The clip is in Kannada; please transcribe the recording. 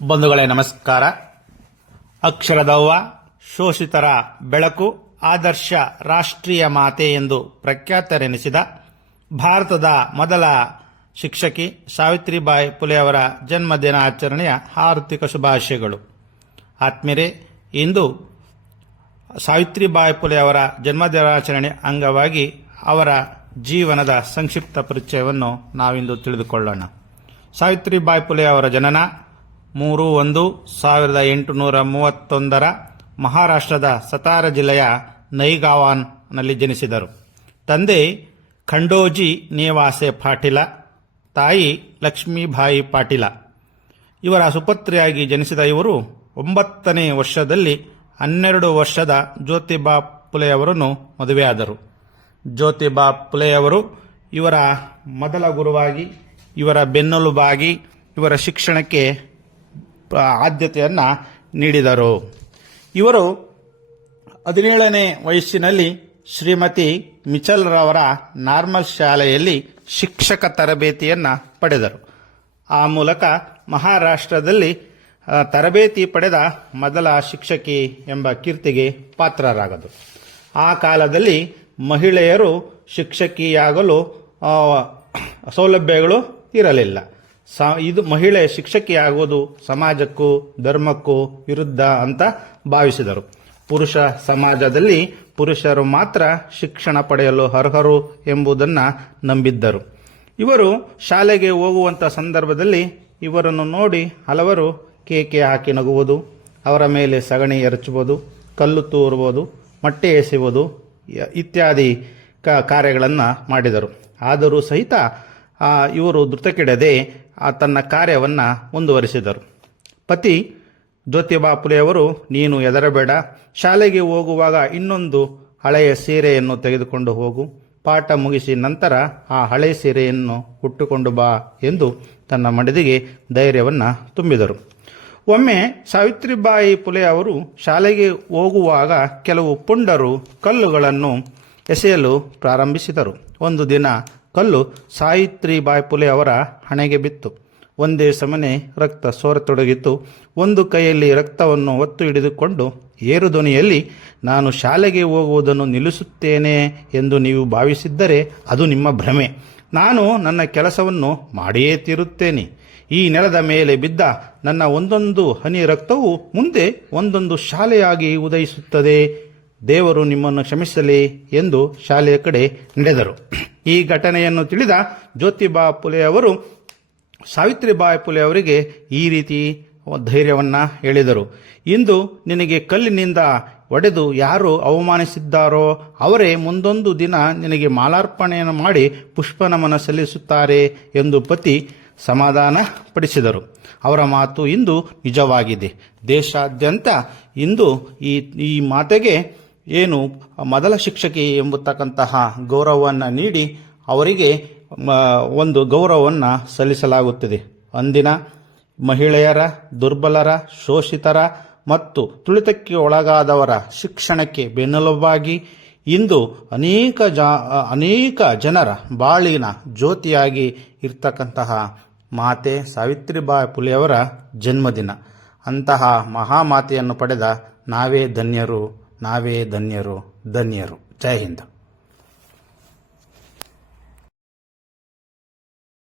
ಬಂಧುಗಳೇ ನಮಸ್ಕಾರ. ಅಕ್ಷರದವ್ವ, ಶೋಷಿತರ ಬೆಳಕು, ಆದರ್ಶ ರಾಷ್ಟ್ರೀಯ ಮಾತೆ ಎಂದು ಪ್ರಖ್ಯಾತರೆನಿಸಿದ ಭಾರತದ ಮೊದಲ ಶಿಕ್ಷಕಿ ಸಾವಿತ್ರಿಬಾಯಿ ಫುಲೆ ಅವರ ಜನ್ಮದಿನಾಚರಣೆಯ ಹಾರ್ದಿಕ ಶುಭಾಶಯಗಳು. ಆತ್ಮೀಯರೇ, ಇಂದು ಸಾವಿತ್ರಿಬಾಯಿ ಫುಲೆ ಅವರ ಜನ್ಮದಿನಾಚರಣೆ ಅಂಗವಾಗಿ ಅವರ ಜೀವನದ ಸಂಕ್ಷಿಪ್ತ ಪರಿಚಯವನ್ನು ನಾವಿಂದು ತಿಳಿದುಕೊಳ್ಳೋಣ. ಸಾವಿತ್ರಿಬಾಯಿ ಫುಲೆ ಅವರ ಜನನ 3/1/1831 ಮಹಾರಾಷ್ಟ್ರದ ಸತಾರಾ ಜಿಲ್ಲೆಯ ನೈಗಾವಾನ್ನಲ್ಲಿ ಜನಿಸಿದರು. ತಂದೆ ಖಂಡೋಜಿ ನೇವಾಸೆ ಪಾಟೀಲ, ತಾಯಿ ಲಕ್ಷ್ಮೀಬಾಯಿ ಪಾಟೀಲ. ಇವರ ಸುಪುತ್ರಿಯಾಗಿ ಜನಿಸಿದ ಇವರು 9ನೇ ವರ್ಷದಲ್ಲಿ 12 ವರ್ಷದ ಜ್ಯೋತಿಬಾ ಫುಲೆಯವರನ್ನು ಮದುವೆಯಾದರು. ಜ್ಯೋತಿಬಾ ಫುಲೆಯವರು ಇವರ ಮೊದಲ ಗುರುವಾಗಿ, ಇವರ ಬೆನ್ನೆಲುಬಾಗಿ, ಇವರ ಶಿಕ್ಷಣಕ್ಕೆ ಆದ್ಯತೆಯನ್ನು ನೀಡಿದರು. ಇವರು 17ನೇ ವಯಸ್ಸಿನಲ್ಲಿ ಶ್ರೀಮತಿ ಮಿಚಲ್ರವರ ನಾರ್ಮಲ್ ಶಾಲೆಯಲ್ಲಿ ಶಿಕ್ಷಕ ತರಬೇತಿಯನ್ನು ಪಡೆದರು. ಆ ಮೂಲಕ ಮಹಾರಾಷ್ಟ್ರದಲ್ಲಿ ತರಬೇತಿ ಪಡೆದ ಮೊದಲ ಶಿಕ್ಷಕಿ ಎಂಬ ಕೀರ್ತಿಗೆ ಪಾತ್ರರಾಗದರು. ಆ ಕಾಲದಲ್ಲಿ ಮಹಿಳೆಯರು ಶಿಕ್ಷಕಿಯಾಗಲು ಸೌಲಭ್ಯಗಳು ಇರಲಿಲ್ಲ. ಇದು ಮಹಿಳೆ ಶಿಕ್ಷಕಿಯಾಗುವುದು ಸಮಾಜಕ್ಕೂ ಧರ್ಮಕ್ಕೂ ವಿರುದ್ಧ ಅಂತ ಭಾವಿಸಿದರು. ಪುರುಷ ಸಮಾಜದಲ್ಲಿ ಪುರುಷರು ಮಾತ್ರ ಶಿಕ್ಷಣ ಪಡೆಯಲು ಅರ್ಹರು ಎಂಬುದನ್ನು ನಂಬಿದ್ದರು. ಇವರು ಶಾಲೆಗೆ ಹೋಗುವಂಥ ಸಂದರ್ಭದಲ್ಲಿ ಇವರನ್ನು ನೋಡಿ ಹಲವರು ಕೇಕೆ ಹಾಕಿ ನಗುವುದು, ಅವರ ಮೇಲೆ ಸಗಣಿ ಎರಚುವುದು, ಕಲ್ಲು ತೂರುವುದು, ಮೊಟ್ಟೆ ಎಸೆಯುವುದು ಇತ್ಯಾದಿ ಕಾರ್ಯಗಳನ್ನು ಮಾಡಿದರು. ಆದರೂ ಸಹಿತ ಇವರು ಧೃತಕೆಡದೆ ತನ್ನ ಕಾರ್ಯವನ್ನು ಮುಂದುವರಿಸಿದರು. ಪತಿ ಜ್ಯೋತಿಬಾ ಫುಲೆಯವರು, ನೀನು ಹೆದರಬೇಡ, ಶಾಲೆಗೆ ಹೋಗುವಾಗ ಇನ್ನೊಂದು ಹಳೆಯ ಸೀರೆಯನ್ನು ತೆಗೆದುಕೊಂಡು ಹೋಗು, ಪಾಠ ಮುಗಿಸಿ ನಂತರ ಆ ಹಳೆಯ ಸೀರೆಯನ್ನು ಉಟ್ಟುಕೊಂಡು ಬಾ ಎಂದು ತನ್ನ ಮಡದಿಗೆ ಧೈರ್ಯವನ್ನು ತುಂಬಿದರು. ಒಮ್ಮೆ ಸಾವಿತ್ರಿಬಾಯಿ ಫುಲೆ ಅವರು ಶಾಲೆಗೆ ಹೋಗುವಾಗ ಕೆಲವು ಪುಂಡರು ಕಲ್ಲುಗಳನ್ನು ಎಸೆಯಲು ಪ್ರಾರಂಭಿಸಿದರು. ಒಂದು ದಿನ ಕಲ್ಲು ಸಾವಿತ್ರಿಬಾಯಿ ಫುಲೆ ಅವರ ಹಣೆಗೆ ಬಿತ್ತು. ಒಂದೇ ಸಮನೆ ರಕ್ತ ಸೋರತೊಡಗಿತ್ತು. ಒಂದು ಕೈಯಲ್ಲಿ ರಕ್ತವನ್ನು ಒತ್ತು ಹಿಡಿದುಕೊಂಡು ಏರು ಧ್ವನಿಯಲ್ಲಿ, ನಾನು ಶಾಲೆಗೆ ಹೋಗುವುದನ್ನು ನಿಲ್ಲಿಸುತ್ತೇನೆ ಎಂದು ನೀವು ಭಾವಿಸಿದ್ದರೆ ಅದು ನಿಮ್ಮ ಭ್ರಮೆ. ನಾನು ನನ್ನ ಕೆಲಸವನ್ನು ಮಾಡಿಯೇ ತೀರುತ್ತೇನೆ. ಈ ನೆಲದ ಮೇಲೆ ಬಿದ್ದ ನನ್ನ ಒಂದೊಂದು ಹನಿ ರಕ್ತವು ಮುಂದೆ ಒಂದೊಂದು ಶಾಲೆಯಾಗಿ ಉದಯಿಸುತ್ತದೆ. ದೇವರು ನಿಮ್ಮನ್ನು ಕ್ಷಮಿಸಲಿ ಎಂದು ಶಾಲೆಯ ಕಡೆ ನಡೆದರು. ಈ ಘಟನೆಯನ್ನು ತಿಳಿದ ಜ್ಯೋತಿಬಾ ಫುಲೆ ಅವರು ಸಾವಿತ್ರಿಬಾಯಿ ಫುಲೆ ಅವರಿಗೆ ಈ ರೀತಿ ಧೈರ್ಯವನ್ನು ಹೇಳಿದರು. ಇಂದು ನಿನಗೆ ಕಲ್ಲಿನಿಂದ ಒಡೆದು ಯಾರು ಅವಮಾನಿಸಿದ್ದಾರೋ ಅವರೇ ಮುಂದೊಂದು ದಿನ ನಿನಗೆ ಮಾಲಾರ್ಪಣೆಯನ್ನು ಮಾಡಿ ಪುಷ್ಪನಮನ ಸಲ್ಲಿಸುತ್ತಾರೆ ಎಂದು ಪತಿ ಸಮಾಧಾನ ಪಡಿಸಿದರು. ಅವರ ಮಾತು ಇಂದು ನಿಜವಾಗಿದೆ. ದೇಶಾದ್ಯಂತ ಇಂದು ಈ ಮಾತೆಗೆ ಏನು ಮೊದಲ ಶಿಕ್ಷಕಿ ಎಂಬತಕ್ಕಂತಹ ಗೌರವವನ್ನು ನೀಡಿ ಅವರಿಗೆ ಒಂದು ಗೌರವವನ್ನು ಸಲ್ಲಿಸಲಾಗುತ್ತದೆ. ಅಂದಿನ ಮಹಿಳೆಯರ, ದುರ್ಬಲರ, ಶೋಷಿತರ ಮತ್ತು ತುಳಿತಕ್ಕೆ ಒಳಗಾದವರ ಶಿಕ್ಷಣಕ್ಕೆ ಬೆನ್ನೆಲುಬಾಗಿ ಇಂದು ಅನೇಕ ಜನರ ಬಾಳಿನ ಜ್ಯೋತಿಯಾಗಿ ಇರ್ತಕ್ಕಂತಹ ಮಾತೆ ಸಾವಿತ್ರಿಬಾಯಿ ಫುಲೆಯವರ ಜನ್ಮದಿನ. ಅಂತಹ ಮಹಾಮಾತೆಯನ್ನು ಪಡೆದ ನಾವೇ ಧನ್ಯರು, ಧನ್ಯರು. ಜೈ ಹಿಂದ್.